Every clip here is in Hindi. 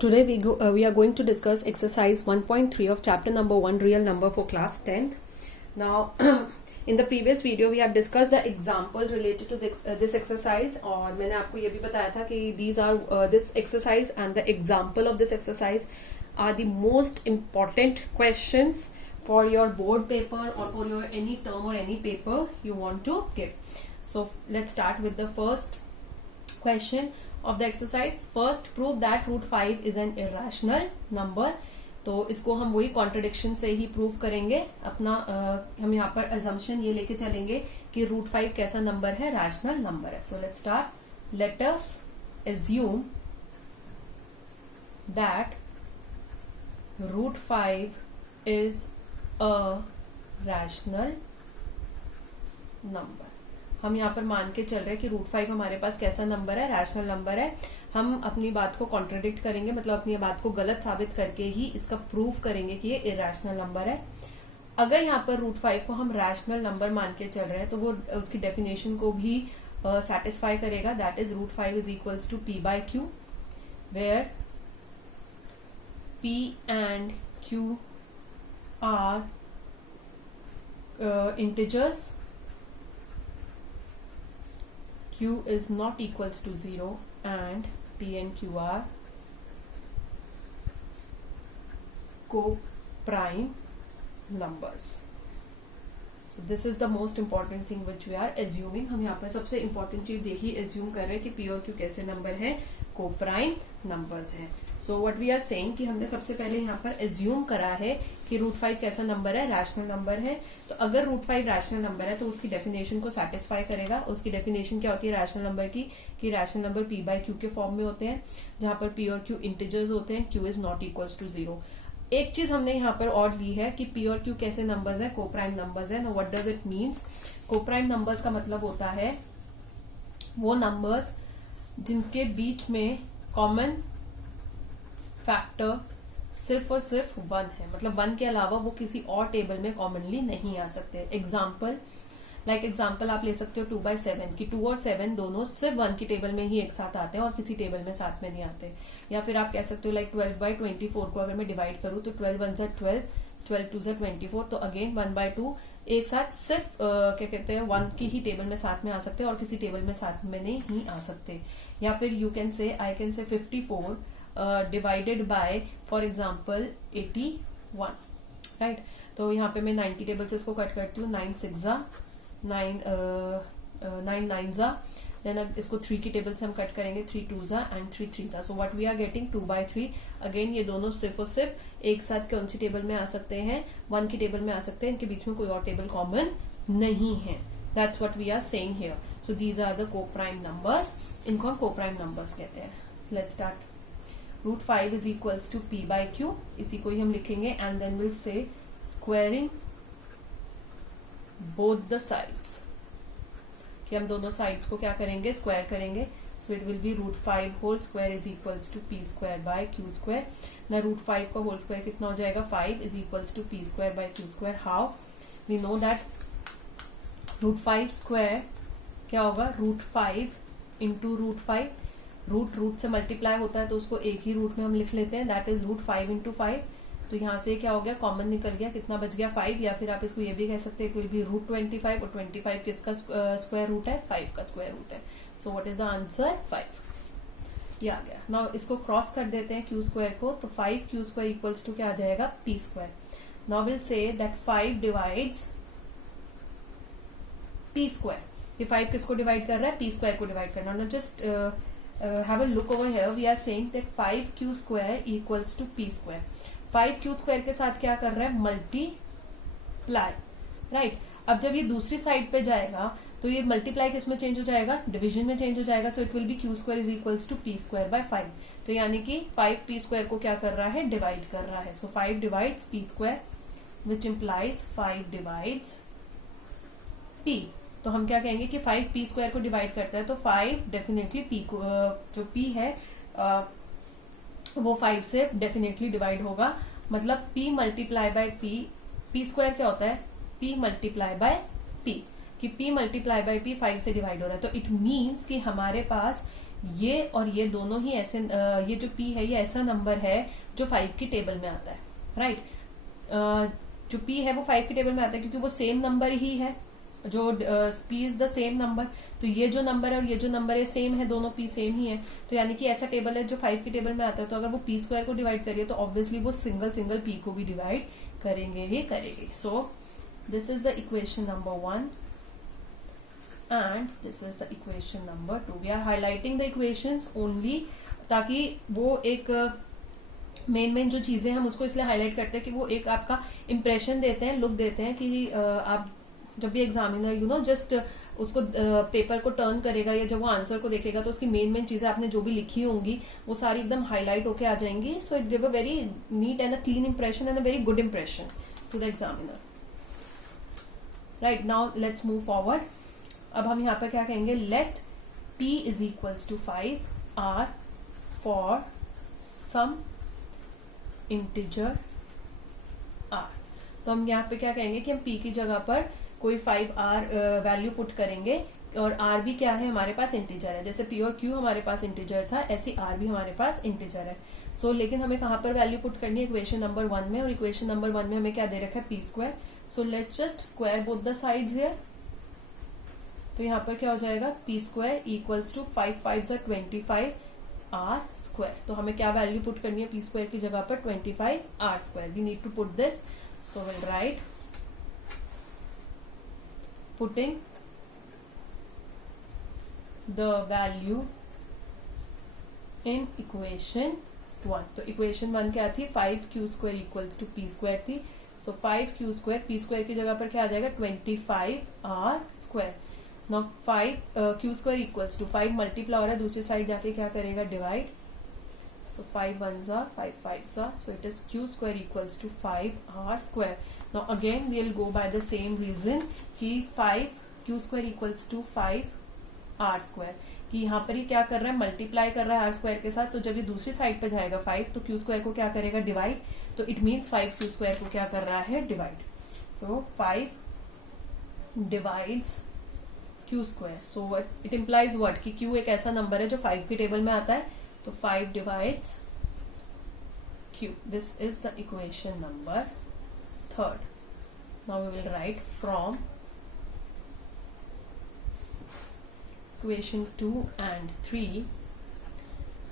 Today we are going to discuss exercise 1.3 of chapter number 1, real number for class 10th. Now in the previous video we have discussed the example related to this exercise, और मैंने आपको ये भी बताया था कि these are this exercise and the example of this exercise are the most important questions for your board paper or for your any term or any paper you want to give. So let's start with the first question of the exercise. First, prove that root 5 is an irrational number. तो इसको हम वही कॉन्ट्रडिक्शन से ही प्रूव करेंगे. अपना हम यहाँ पर assumption ये लेके चलेंगे कि root 5 कैसा नंबर है, रैशनल नंबर है. So let's start. Let us assume that root 5 is a rational number. हम यहाँ पर मान के चल रहे हैं कि रूट 5 हमारे पास कैसा नंबर है, रैशनल नंबर है. हम अपनी बात को कॉन्ट्रडिक्ट करेंगे, मतलब अपनी बात को गलत साबित करके ही इसका प्रूफ करेंगे कि ये इरेशनल नंबर है. अगर यहाँ पर रूट 5 को हम रैशनल नंबर मान के चल रहे हैं तो वो उसकी डेफिनेशन को भी सेटिस्फाई करेगा. That is root 5 is equals to P by Q, where P and Q are integers. Q is not equals to 0 and P and Q are co-prime numbers. So this is the most important thing which we are assuming. हम यहाँ पर सबसे important चीज यही assume कर रहे हैं कि P और Q कैसे नंबर है, co-prime numbers हैं. So what we are saying कि हमने सबसे पहले यहाँ पर assume करा है कि रूट 5 कैसा नंबर है, रैशनल नंबर है. तो अगर रूट 5 रैशनल नंबर है तो उसकी डेफिनेशन को सेटिस्फाई करेगा. उसकी डेफिनेशन क्या होती है रैशनल नंबर की, कि rational number P by Q के फॉर्म में होते हैं, जहां पर पी और क्यू इंटीजर्स होते हैं. Q is not equals to 0. एक चीज हमने यहाँ पर और ली है कि पी और क्यू कैसे नंबर्स है, कोप्राइम नंबर्स है. Know what does it means? Coprime numbers का मतलब होता है वो नंबर्स जिनके बीच में कॉमन फैक्टर सिर्फ और सिर्फ 1 है, मतलब 1 के अलावा वो किसी और टेबल में कॉमनली नहीं आ सकते. एग्जाम्पल आप ले सकते हो 2/7 की 2 और 7 दोनों सिर्फ 1 की टेबल में ही एक साथ आते हैं और किसी टेबल में साथ में नहीं आते. या फिर आप कह सकते हो 12/24 को अगर मैं डिवाइड करूँ तो 12 1 जा 12, 12 2 जा 24. तो अगेन 1/2 एक साथ सिर्फ क्या कहते हैं 1 की ही टेबल में साथ में आ सकते हैं और किसी टेबल में साथ में नहीं आ सकते. या फिर I can say 54 divided by for example 81, right. तो यहाँ पे मैं 90 टेबल से इसको कट करती हूँ. 9 6 जा 9 9 जा. देन इसको 3 की टेबल से हम कट करेंगे, 3 2 जा एंड 3 3 जा. So what we are getting 2/3. Again ये दोनों सिर्फ और सिर्फ एक साथ कौन सी टेबल में आ सकते हैं, 1 की टेबल में आ सकते हैं. इनके बीच में कोई और टेबल कॉमन नहीं है. That's what we are saying here. So these are the coprime numbers. इनको हम कोप्राइम नंबर्स कहते हैं. Let's start. Root 5 is equals to P by Q. इसी को ही हम लिखेंगे and then will say squaring both the sides, कि हम दोनों साइड्स को क्या करेंगे, स्क्वायर करेंगे. So it will be root 5 whole square is equals to P square by Q square. ना रूट 5 का होल स्क्वायर कितना हो जाएगा, 5 is equals to P square by Q square. How we know that root 5 square क्या होगा, रूट 5 इंटू रूट 5. रूट से मल्टीप्लाई होता है तो उसको एक ही रूट में हम लिख लेते हैं, दैट इज रूट 5 इंटू 5. तो यहाँ से क्या हो गया, कॉमन निकल गया, कितना बच गया 5. या फिर आप इसको ये भी कह सकते हैं विल बी रूट 25, और 25 किसका स्क्वायर रूट है, 5 का स्क्वायर रूट है. So what is the answer, 5. ये आ गया. नाउ इसको क्रॉस कर देते हैं क्यू स्क्वायर को, तो 5 क्यू स्क्वायर इक्वल्स टू क्या आ जाएगा, P square. Now will say that 5 divides P square. ये 5 किसको डिवाइड कर रहा है, पी स्क्वायर को डिवाइड करना. Now just have a look over here. We are saying that 5q square equals to p square. 5q square के साथ क्या कर रहा है, मल्टीप्लाई, राइट. अब जब ये दूसरी साइड पे जाएगा तो ये मल्टीप्लाई किस में चेंज हो जाएगा, डिवीजन में चेंज हो जाएगा. तो it will be q square is equals to p square by 5. तो यानी कि 5p square को क्या कर रहा है, डिवाइड कर रहा है. सो 5 डिवाइड्स p square विच इम्प्लाइज 5 डिवाइड्स p. तो हम क्या कहेंगे कि 5 पी स्क्वायर को डिवाइड करता है तो 5 डेफिनेटली पी को जो पी है वो 5 से डेफिनेटली डिवाइड होगा. मतलब p multiply by P square क्या होता है, p मल्टीप्लाई बाय p, कि p मल्टीप्लाई बाय p 5 से डिवाइड हो रहा है. तो इट मीन्स कि हमारे पास ये और ये दोनों ही ऐसे ये जो p है ये ऐसा नंबर है जो 5 की टेबल में आता है, राइट। जो p है वो 5 की टेबल में आता है क्योंकि वो सेम नंबर ही है, जो p is the same number. तो ये जो नंबर है और ये जो नंबर है सेम है, दोनों p सेम ही है, तो यानी कि ऐसा टेबल है जो 5 की टेबल में आता है। तो अगर वो p स्क्वायर को डिवाइड करिए तो ऑब्वियसली वो सिंगल सिंगल p को भी डिवाइड करेंगे ही करेंगे। So this is the equation number 1 and this is the equation number 2. We are highlighting the equations only ताकि वो एक मेन जो चीजें हम उसको इसलिए हाईलाइट करते हैं कि वो एक आपका इम्प्रेशन देते हैं, लुक देते हैं कि आप जब भी एग्जामिनर जस्ट उसको पेपर को टर्न करेगा या जब वो आंसर को देखेगा तो उसकी मेन चीजें आपने जो भी लिखी होंगी वो सारी एकदम हाईलाइट होके आ जाएंगी। So it give a very neat and a clean impression and a very good impression to the examiner, right. Now let's move forward. अब हम यहाँ पर क्या कहेंगे, let p is equals to 5 r for some integer r। तो हम यहाँ पे क्या कहेंगे कि हम p की जगह पर कोई 5r वैल्यू पुट करेंगे और r भी क्या है हमारे पास इंटीजर है। जैसे p और q हमारे पास इंटीजर था, ऐसे r भी हमारे पास इंटीजर है। सो लेकिन हमें कहाँ पर वैल्यू पुट करनी है, इक्वेशन नंबर 1 में, और इक्वेशन नंबर 1 में हमें क्या दे रखा है, p square. So let's just square both the sides here. तो यहाँ पर क्या हो जाएगा, p square equals to 5 5 25 r square. तो हमें क्या वैल्यू पुट करनी है p स्क्वायर की जगह पर, 25 r square. We need to put this, so will write putting the value in equation 1। तो इक्वेशन 1 क्या थी, 5q square equals to p square थी। सो 5q स्क्वायर, p स्क्वायर की जगह पर क्या आ जाएगा, 25 r square. Now 5 q square equals to 5 multiply हो रहा है, दूसरी साइड जाके क्या करेगा, divide. So 5 1s are 5 5s are, so it is q square equals to 5r square. Now again we will go by the same reason कि 5 q square equals to 5r square, कि यहाँ पर ये क्या कर रहा है, मल्टीप्लाई कर रहा है r स्क्वायर के साथ। तो जब ये दूसरी साइड पे जाएगा 5 तो q स्क्वायर को क्या करेगा, डिवाइड। तो इट मीन्स 5 q स्क्वायर को क्या कर रहा है, divide. So 5 divides q square. So it implies what, कि q एक ऐसा नंबर है जो 5 की टेबल में आता है। तो 5 divides q। This is the equation number 3rd। Now we will write from equation 2 and 3।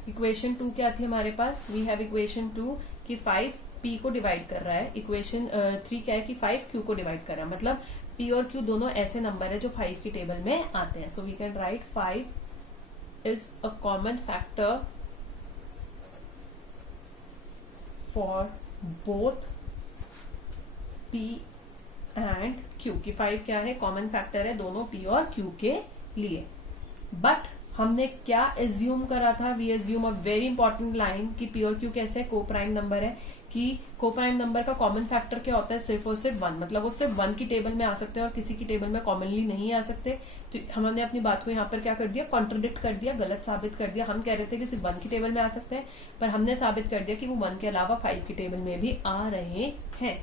Equation 2 क्या थी हमारे पास, वी हैव इक्वेशन 2 कि 5 p को डिवाइड कर रहा है। इक्वेशन 3 क्या है कि 5 q को डिवाइड कर रहा है। मतलब p और q दोनों ऐसे नंबर है जो 5 की टेबल में आते हैं। So we can write 5 is a common factor for both p and q, कि 5 क्या है, कॉमन फैक्टर है दोनों p और q के लिए। बट हमने क्या एज्यूम करा था, we assume a very important line कि p और q कैसे है, को प्राइम नंबर है। कि को प्राइम नंबर का कॉमन फैक्टर क्या होता है, सिर्फ और सिर्फ 1। मतलब वो सिर्फ 1 की टेबल में आ सकते हैं और किसी की टेबल में कॉमनली नहीं आ सकते। तो हमने अपनी बात को यहाँ पर क्या कर दिया, कॉन्ट्रडिक्ट कर दिया, गलत साबित कर दिया। हम कह रहे थे कि सिर्फ 1 की टेबल में आ सकते हैं, पर हमने साबित कर दिया कि वो 1 के अलावा 5 की टेबल में भी आ रहे हैं।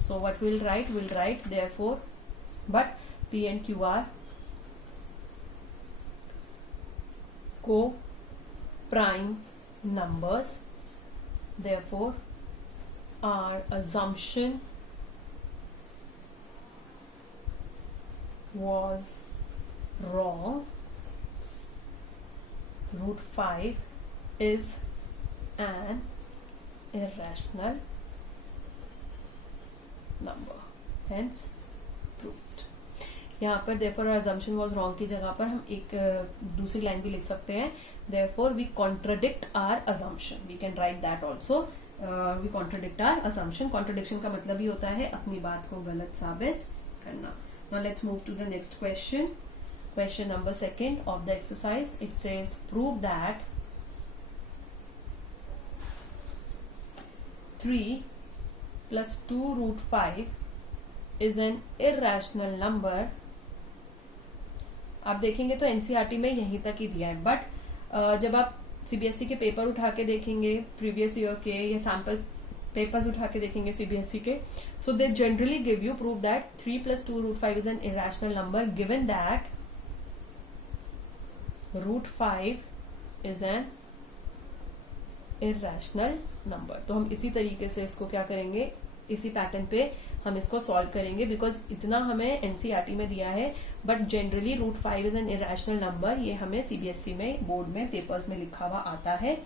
So what will write therefore, but p and q are co-prime numbers, therefore our assumption was wrong. Root 5 is an irrational number, hence proved. यहाँ पर therefore our assumption was wrong की जगह पर हम एक दूसरी लाइन भी लिख सकते हैं, therefore we contradict our assumption. We can write that also. We contradict our assumption. Contradiction का मतलब ही होता है अपनी बात को गलत साबित करना. Now let's move to the next question. Question number 2 of the exercise. It says prove that 3 plus 2 root 5 is an irrational number. आप देखेंगे तो एनसीईआरटी में यहीं तक ही दिया है, बट जब आप सीबीएसई के पेपर उठा के देखेंगे प्रीवियस ईयर के या सैम्पल पेपर्स उठा के देखेंगे सीबीएसई के, so they generally give you prove that 3 plus 2 root 5 is an irrational number given that root 5 is an irrational number. तो हम इसी तरीके से इसको क्या करेंगे, इसी पैटर्न पे हम इसको सॉल्व करेंगे, बिकॉज इतना हमें एनसीईआरटी में दिया है, but generally root 5 is an irrational number, ये हमें सीबीएसई में बोर्ड में पेपर्स में लिखा हुआ आता है।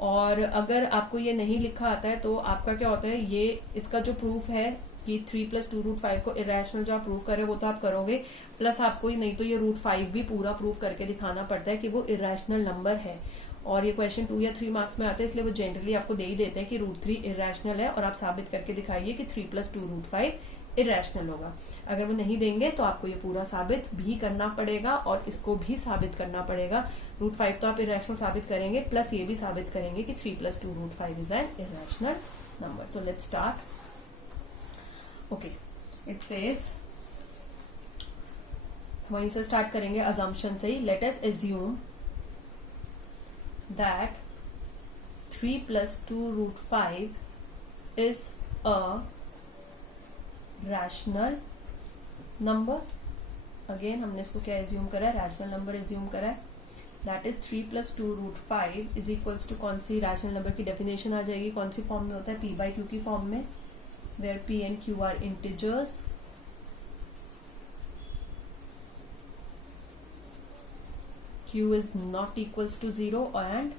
और अगर आपको ये नहीं लिखा आता है तो आपका क्या होता है, ये इसका जो प्रूफ है कि 3 + 2 √5 को इरैशनल जो आप प्रूव कर रहे हो वो तो आप करोगे, प्लस आपको ही नहीं तो ये √5 भी पूरा प्रूव करके दिखाना पड़ता है कि वो इरैशनल नंबर है। और ये क्वेश्चन 2 या 3 मार्क्स में आता है, इसलिए वो जनरली आपको दे ही देते हैं कि √3 इरैशनल है और आप साबित करके दिखाइए कि 3 + 2 √5 इरैशनल होगा। अगर वो नहीं देंगे तो आपको ये पूरा साबित भी करना पड़ेगा और इसको भी साबित करना पड़ेगा। √5 तो आप इरैशनल साबित करेंगे, प्लस ये भी साबित करेंगे कि 3 + 2 √5 is an irrational number. So let's start. Okay, it says, वहीं से स्टार्ट करेंगे अजम्पशन से ही। Let us assume that 3 + 2 √5 is a rational number। Again हमने इसको क्या एज्यूम करा है, रैशनल नंबर एज्यूम करा है। That is 3 + 2 √5 is equals to कौन सी रैशनल नंबर की डेफिनेशन आ जाएगी, कौन सी फॉर्म में होता है, p/q की फॉर्म में, where p and q are integers. q is not equals to 0 and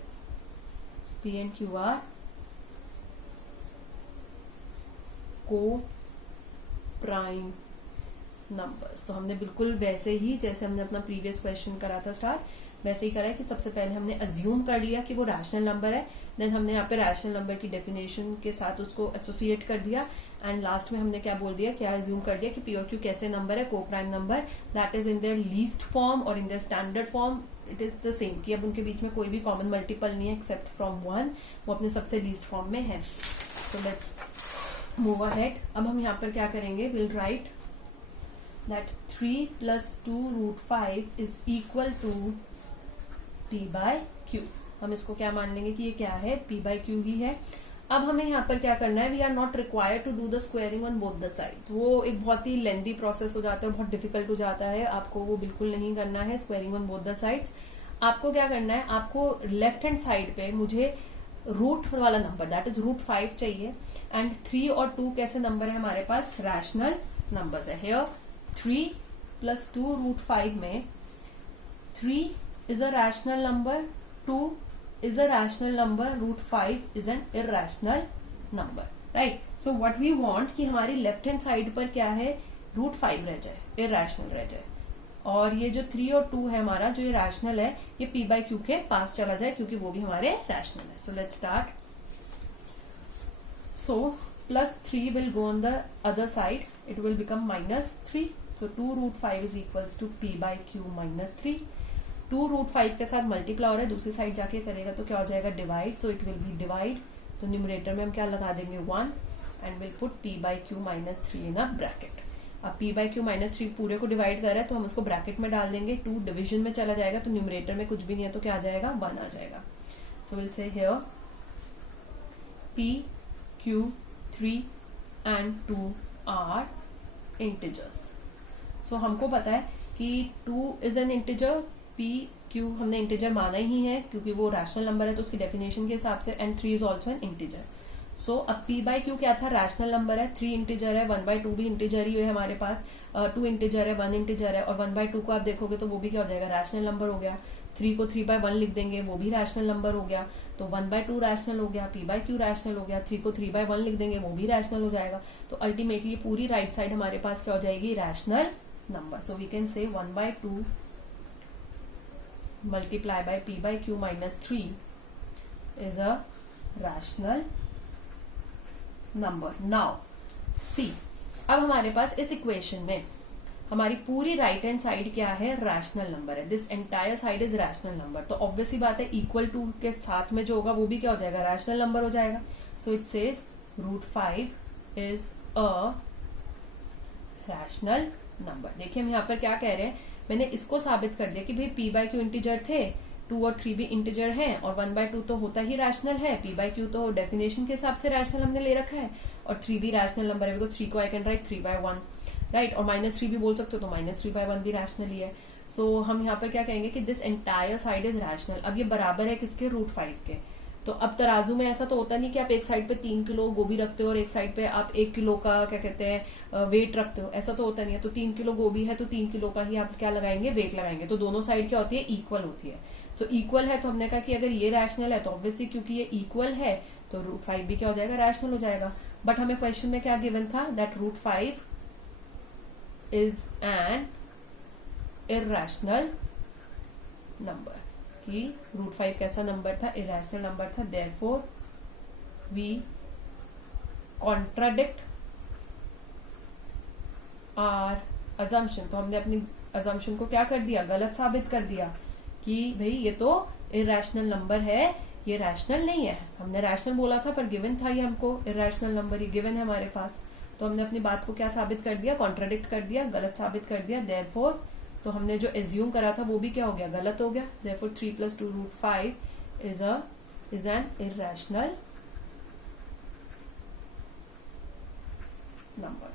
p and q are co-prime numbers। तो हमने बिल्कुल वैसे ही जैसे हमने अपना प्रीवियस क्वेश्चन करा था स्टार्ट, वैसे ही करा है कि सबसे पहले हमने अज्यूम कर लिया कि वो रैशनल नंबर है, देन हमने यहाँ पे रैशनल नंबर की डेफिनेशन के साथ उसको एसोसिएट कर दिया, एंड लास्ट में हमने क्या बोल दिया, क्या अज्यूम कर दिया कि पी और क्यू कैसे नंबर है, को prime number, that is in their least form और in their standard form it is the same, कि अब उनके बीच में कोई भी कॉमन मल्टीपल नहीं है एक्सेप्ट फ्रॉम 1, वो अपने सबसे लीस्ट फॉर्म में है। So let's move ahead. अब हम यहाँ पर क्या करेंगे, will write that 3 + 2 √5 is equal to p/q। हम इसको क्या मान लेंगे कि ये क्या है, p/q ही है। अब हमें यहाँ पर क्या करना है, we are not required to do the squaring on both the sides. वो एक बहुत ही लेंदी प्रोसेस हो जाता है, बहुत डिफिकल्ट हो जाता है, आपको वो बिल्कुल नहीं करना है squaring on both the sides. आपको क्या करना है, आपको लेफ्ट हैंड साइड पे मुझे रूट वाला नंबर दैट इज √5 चाहिए, एंड 3 और 2 कैसे नंबर है हमारे पास, रैशनल नंबर्स है। हियर 3 + 2 √5 में 3 is a rational number, 2 is a rational number, √5 is an irrational number, right? So what we want कि हमारी लेफ्ट हैंड साइड पर क्या है, √5 रह जाए, irrational रह जाए, और ये जो 3 और 2 है हमारा जो ये रैशनल है, ये p/q के पास चला जाए क्योंकि वो भी हमारे रैशनल है। So let's start. So +3 will go on the other side, it will become -3, so 2 √5 is equals to p/q -3। 2 √5 के साथ मल्टीप्लाई हो रहा है, दूसरी साइड जाके करेगा तो क्या हो जाएगा, divide, so it will B divide. तो न्यूमरेटर में हम क्या लगा देंगे, 1, and will put p/q -3 in a bracket. अब p/q -3 पूरे को डिवाइड कर रहा है तो हम उसको ब्रैकेट में डाल देंगे, 2 डिवीजन में चला जाएगा तो न्यूमरेटर में कुछ भी नहीं है तो क्या आ जाएगा, 1 आ जाएगा। So will say here p, q, 3 and 2 are integers. So हमको पता है कि 2 is an integer, p q हमने इंटीजर माना ही है क्योंकि वो रैशनल नंबर है तो उसकी डेफिनेशन के हिसाब से, and 3 is also an integer. So अब p/q क्या था, रैशनल नंबर है, 3 इंटीजर है, 1/2 भी इंटीजर ही है हमारे पास, 2 इंटीजर है, 1 इंटीजर है, और 1/2 को आप देखोगे तो वो भी क्या हो जाएगा, रैशनल नंबर हो गया। 3 को 3/1 लिख देंगे, वो भी रैशनल नंबर हो गया, तो 1/2 रैशनल हो गया, p/q रैशनल हो गया, 3 को 3/1 लिख देंगे, वो भी रैशनल हो जाएगा। तो अल्टीमेटली पूरी राइट साइड हमारे पास क्या हो जाएगी, rational number. So we can say 1/2 multiply by p/q -3 is a rational number. Now see, अब हमारे पास इस इक्वेशन में हमारी पूरी राइट हैंड साइड क्या है, रैशनल नंबर है, this entire side is rational number. तो ऑब्वियसली बात है इक्वल टू के साथ में जो होगा वो भी क्या हो जाएगा, रैशनल नंबर हो जाएगा। So it says √5 is a rational number. देखिए हम यहाँ पर क्या कह रहे हैं, मैंने इसको साबित कर दिया कि भाई p/q इंटीजर थे, 2 और 3 भी इंटीजर हैं, और 1/2 तो होता ही रैशनल है, p/q तो डेफिनेशन के हिसाब से रैशनल हमने ले रखा है, और 3 भी रैशनल नंबर है बिकॉज 3 को आई कैन राइट 3/1, राइट, और -3 भी बोल सकते हो तो -3/1 भी रैशनल ही है। सो हम यहाँ पर क्या कहेंगे कि this entire side is rational. अब ये बराबर है किसके, √5 के। तो अब तराजू में ऐसा तो होता नहीं कि आप एक साइड पे 3 किलो गोभी रखते हो और एक साइड पे आप 1 किलो का क्या कहते हैं वेट रखते हो, ऐसा तो होता नहीं है। तो 3 किलो गोभी है तो 3 किलो का ही आप क्या लगाएंगे, वेट लगाएंगे। तो दोनों साइड क्या होती है, इक्वल होती है। सो इक्वल है तो हमने कहा कि अगर ये रैशनल है तो ऑब्वियसली क्योंकि ये इक्वल है तो √5 भी क्या हो जाएगा, रैशनल हो जाएगा। बट हमें क्वेश्चन में क्या गिवन था, that √5 is an irrational number, कि √5 कैसा नंबर था, इरैशनल नंबर था। Therefore we contradict our assumption. तो हमने अपनी अजम्पशन को क्या कर दिया, गलत साबित कर दिया कि भाई ये तो इरैशनल नंबर है, ये रैशनल नहीं है। हमने रैशनल बोला था पर गिवन था ये हमको इरैशनल नंबर, ये गिवन है हमारे पास। तो हमने अपनी बात को क्या साबित कर दिया, कॉन्ट्राडिक्ट कर दिया, गलत साबित कर दिया। देयरफॉर तो हमने जो एज्यूम करा था वो भी क्या हो गया, गलत हो गया। Therefore 3 + 2 √5 is an irrational number.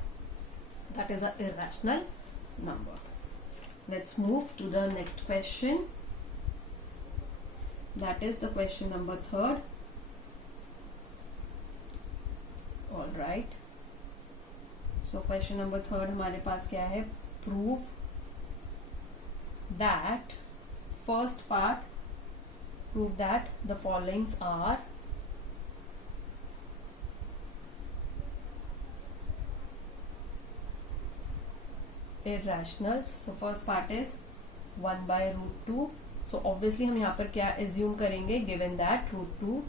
That is an irrational number. Let's move to the next question. That is the question number 3rd. All right. So question number 3rd हमारे पास क्या है, prove that first part, prove that the followings are irrationals. So first part is 1/√2. So obviously हम यहाँ पर क्या assume करेंगे, given that √2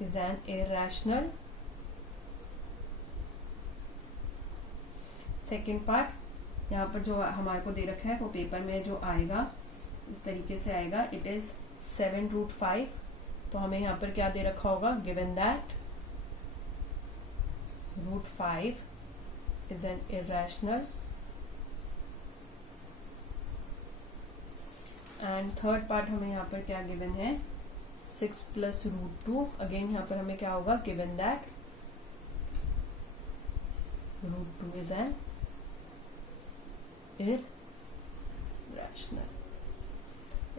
is an irrational. Second part यहाँ पर जो हमारे को दे रखा है वो पेपर में जो आएगा इस तरीके से आएगा, इट इज 7√5। तो हमें यहाँ पर क्या दे रखा होगा, given that √5 is an irrational. And third part हमें यहाँ पर क्या गिवन है, 6 + √2। अगेन यहाँ पर हमें क्या होगा, given that √2 is an irrational.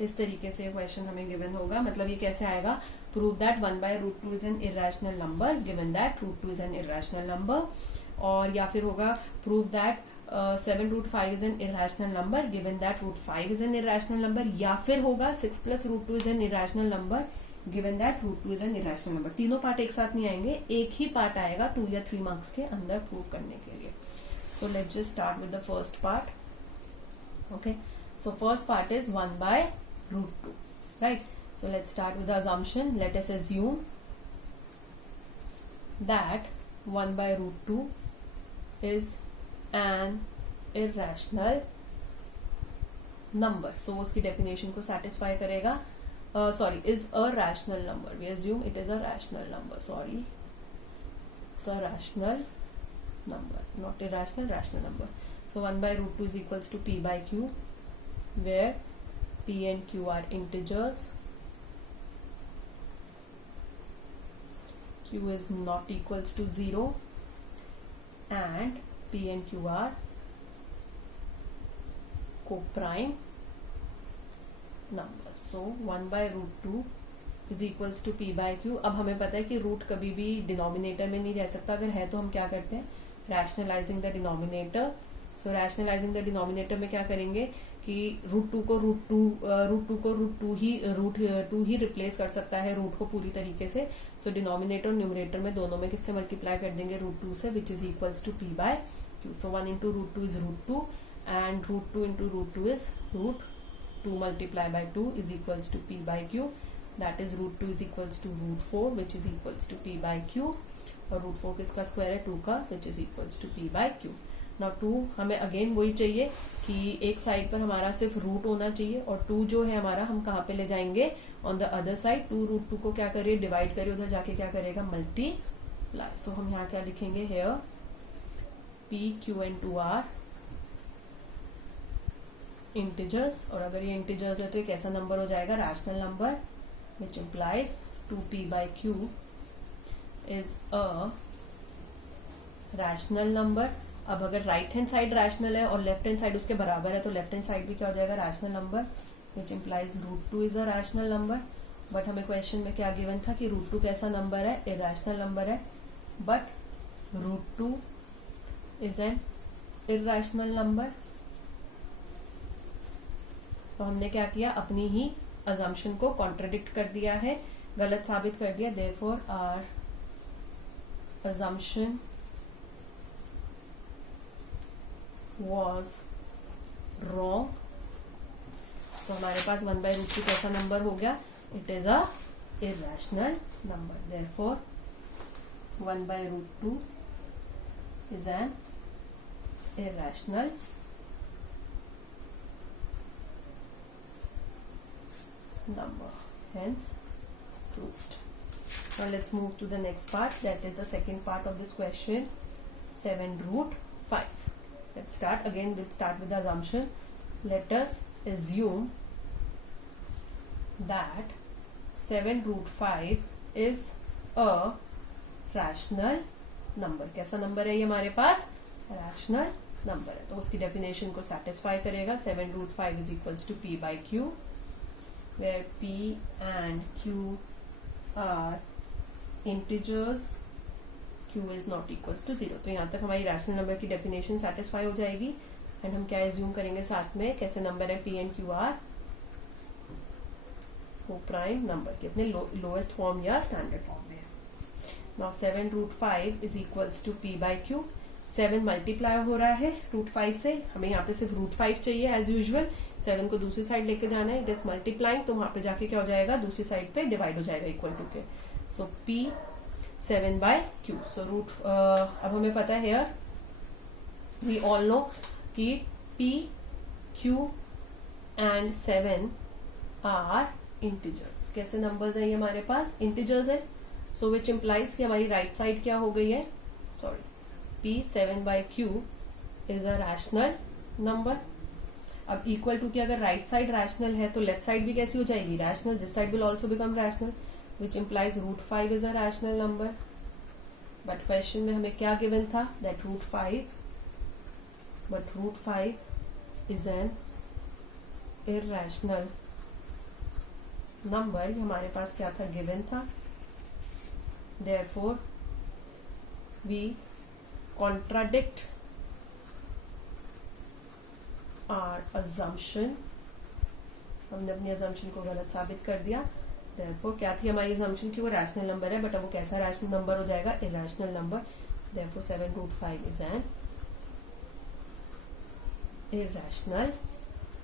इस तरीके से क्वेश्चन हमें गिवन होगा। मतलब ये कैसे आएगा, prove that 1/√2 is an irrational number given that √2 is an irrational number, और या फिर होगा prove that 7√5 is an irrational number given that √5 is an irrational number, या फिर होगा 6 + √2 is an irrational number given that √2 is an irrational number. तीनों पार्ट एक साथ नहीं आएंगे, एक ही पार्ट आएगा 2 या 3 मार्क्स के अंदर प्रूव करने के लिए। सो let's just start with the first part. Okay, so first part is 1/√2, right? So let's start with the assumption. Let us assume that 1/√2 is an irrational number. So उसकी definition को satisfy करेगा. Sorry, is a rational number. We assume it is a rational number. Sorry, it's a rational number, not irrational, rational number. So 1/√2 is equals to P by Q, where P and Q are integers. Q is not equals to 0 and P and Q are co-prime numbers. So 1/√2 is equals to P by Q. अब हमें पता है कि रूट कभी भी डिनोमिनेटर में नहीं रह सकता, अगर है तो हम क्या करते हैं, rationalising the denominator. So rationalising the denominator में क्या करेंगे कि √2 को √2 ही रिप्लेस कर सकता है रूट को पूरी तरीके से. सो डिनोमिनेटर और न्यूमरेटर में दोनों में किससे मल्टीप्लाई कर देंगे, √2 से, which is equals to P by Q. So 1 into √2 is √2 and √2 into √2 is √2 multiplied by 2 is equals to P by Q. That is √2 is equals to √4 which is equals to P by Q. और √4 किसका स्क्वायर है, 2 का, which is equals to P by Q. Now 2 हमें अगेन वही चाहिए कि एक साइड पर हमारा सिर्फ रूट होना चाहिए, और 2 जो है हमारा हम कहाँ पे ले जाएंगे, ऑन द अदर साइड. 2 √2 को क्या करिए, डिवाइड करिए, उधर जाके क्या करेगा, मल्टीप्लाई. सो हम यहाँ क्या लिखेंगे, here P, Q and 2 are integers, और अगर ये इंटीजर्स है तो एक ऐसा नंबर हो जाएगा, rational number, which implies 2P by Q is a rational number. अब अगर राइट हैंड साइड रैशनल है और लेफ्ट हैंड साइड उसके बराबर है तो लेफ्ट हैंड साइड भी क्या हो जाएगा, rational number, which implies √2 is a rational number. But हमें क्वेश्चन में क्या गिवन था कि √2 कैसा नंबर है, इरैशनल नंबर है. But √2 is an irrational number. तो हमने क्या किया, अपनी ही अजम्पशन को कॉन्ट्रडिक्ट कर दिया है, गलत साबित कर दिया. Therefore our assumption was wrong. तो हमारे पास 1/√2 कैसा नंबर हो गया, it is a irrational number. Therefore 1/√2 is an irrational number, hence proved. Now let's move to the next part, that is the second part of this question, 7√5. Let's start again. We'll start with the assumption. Let us assume that 7√5 is a rational number. कैसा नंबर है ये हमारे पास, rational number है. तो उसकी डेफिनेशन को सेटिस्फाई करेगा. 7√5 is equals to P by Q, where P and Q are integers, Q is not equals to 0. तो यहाँ तक हमारी रैशनल नंबर की डेफिनेशन सेटिस्फाई हो जाएगी. एंड हम क्या एज्यूम करेंगे साथ में, कैसे नंबर है P एंड Q आर को प्राइम नंबर के अपने लोएस्ट फॉर्म या स्टैंडर्ड फॉर्म में. Now 7√5 is equals to P by Q. 7 multiply हो रहा है √5 से, हमें यहाँ पे सिर्फ √5 चाहिए एज यूजुअल. 7 को दूसरी साइड लेके जाना है, इट इज मल्टीप्लाइंग, तो वहां पे जाके क्या हो जाएगा, दूसरी साइड पे डिवाइड हो जाएगा इक्वल टू के. सो P 7 by Q. सो अब हमें पता है हियर वी ऑल नो कि P, Q and 7 are integers. कैसे नंबर्स है ये हमारे पास, इंटीजर्स है. सो विच इम्प्लाइज कि हमारी राइट साइड क्या हो गई है, sorry, P 7 by Q is a rational number. अब इक्वल टू की अगर राइट साइड रैशनल है तो लेफ्ट साइड भी कैसी हो जाएगी, rational. This side will also become rational, which implies √5 is a rational number. But question में हमें क्या गिवन था, that √5 is an irrational number. हमारे पास क्या था, गिवन था. Therefore we contradict our assumption. हमने अपनी assumption को गलत साबित कर दिया. Therefore क्या थी हमारी assumption कि वो rational number है, बट अब वो कैसा rational number हो जाएगा, irrational number. Therefore 7√5 is an irrational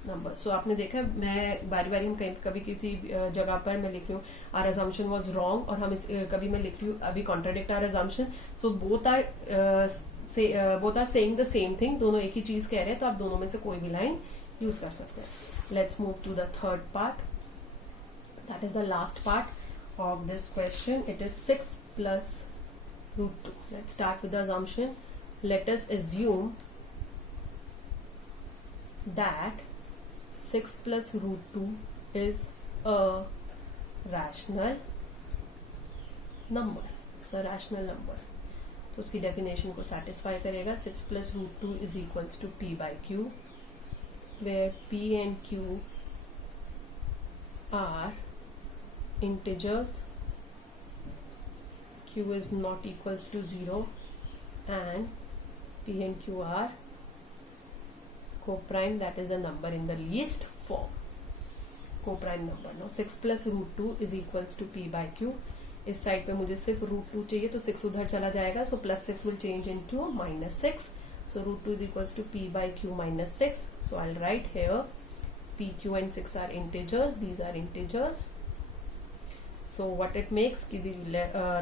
number. So आपने देखा, मैं बारी बारी हम कभी किसी जगह पर मैं लिख रही हूँ our assumption was wrong, और हम कभी मैं लिख रही हूँ अभी contradict our assumption. So both are saying the same thing. दोनों एक ही चीज कह रहे हैं, तो आप दोनों में से कोई भी लाइन यूज कर सकते हैं. Let's move to the third part. That is the last part of this question. It is 6 plus √2. Let's start with the assumption. Let us assume that 6 plus √2 is a rational number. It's a rational number. तो उसकी डेफिनेशन को सेटिस्फाई करेगा. 6 plus √2 is equals to P by Q, where P and Q are integers, Q is not equals to 0, and P and Q are co-prime, that is the number in the least form, co-prime number. Now 6 plus √2 is equals to P by Q. इस साइड पे मुझे सिर्फ √2 चाहिए, तो 6 उधर चला जाएगा, so +6 will change into -6. So √2 is equals to P by Q minus 6. So I'll write here P, Q and 6 are integers. These are integers. So what it makes, the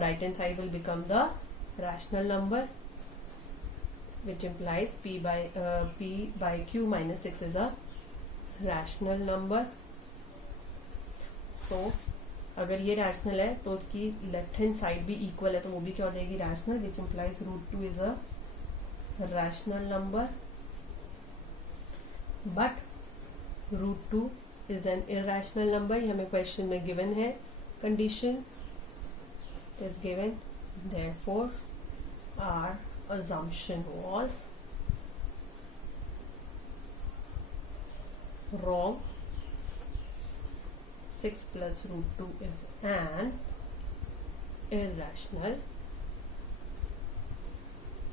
right hand side will become the rational number, which implies P by Q minus 6 is a rational number. So अगर ये रैशनल है तो उसकी लेफ्ट हैंड साइड भी इक्वल है, तो वो भी क्या हो जाएगी, rational, which implies √2 is a rational number. But √2 is an irrational number. ये हमें क्वेश्चन में गिवन है condition, is given. Therefore our assumption was wrong. 6 plus root 2 is an irrational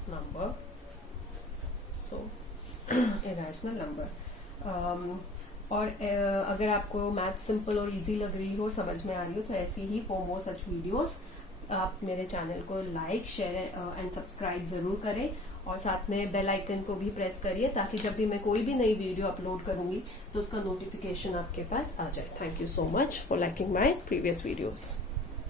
number. So irrational number. और अगर आपको मैथ सिंपल और इजी लग रही हो, समझ में आ रही हो, तो ऐसी ही फॉर मोर सच वीडियोस आप मेरे चैनल को लाइक, शेयर एंड सब्सक्राइब ज़रूर करें, और साथ में बेल आइकन को भी प्रेस करिए ताकि जब भी मैं कोई भी नई वीडियो अपलोड करूंगी तो उसका नोटिफिकेशन आपके पास आ जाए. Thank you so much for liking my previous videos.